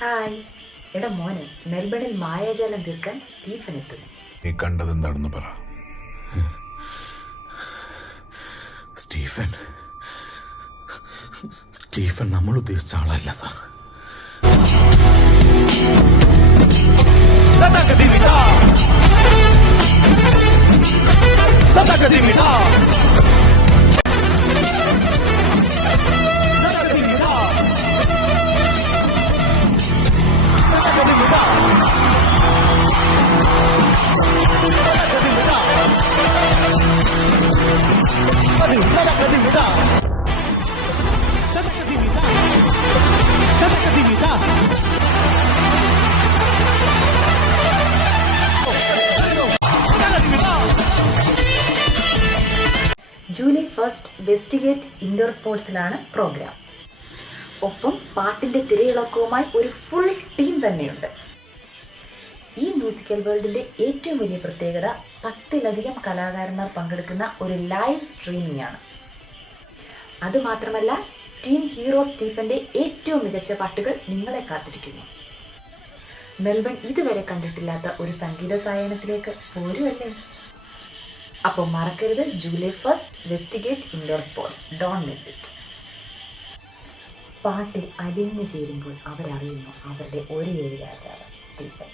Hi. എടാ മോനെ, മെൽബണിൽ മായാജാലം തീർക്കാൻ സ്റ്റീഫൻ എത്തുന്നു. നീ കണ്ടതെന്താണെന്ന് പറ. സ്റ്റീഫൻ സ്റ്റീഫൻ നമ്മൾ ഉദ്ദേശിച്ച ആളല്ല സാർ. ജൂലൈ 1 വെസ്റ്റിഗേറ്റ് ഇൻഡോർ സ്പോർട്സിലാണ് പ്രോഗ്രാം. ഒപ്പം പാട്ടിന്റെ തിരയിളക്കവുമായി ഒരു ഫുൾ ടീം തന്നെയുണ്ട്. ഈ മ്യൂസിക്കൽ വേൾഡിന്റെ ഏറ്റവും വലിയ പ്രത്യേകത 10-ലധികം കലാകാരന്മാർ പങ്കെടുക്കുന്ന ഒരു ലൈവ് സ്ട്രീമിംഗ് ആണ്. അതുമാത്രമല്ല, ടീം ഹീറോ സ്റ്റീഫന്റെ ഏറ്റവും മികച്ച പാട്ടുകൾ നിങ്ങളെ കാത്തിരിക്കുന്നു. മെൽബൺ ഇതുവരെ കണ്ടിട്ടില്ലാത്ത ഒരു സംഗീത സായാഹ്നത്തിലേക്ക് പോരുമല്ലേ? അപ്പോൾ മറക്കരുത്, ജൂലൈ 1 വെസ്റ്റിഗേറ്റ് indoor sports. Don't miss it. പാട്ടിൽ അലിഞ്ഞു ചേരുമ്പോൾ അവരറിയുന്നു അവരുടെ ഒരേ രാജാവ് സ്റ്റീഫൻ.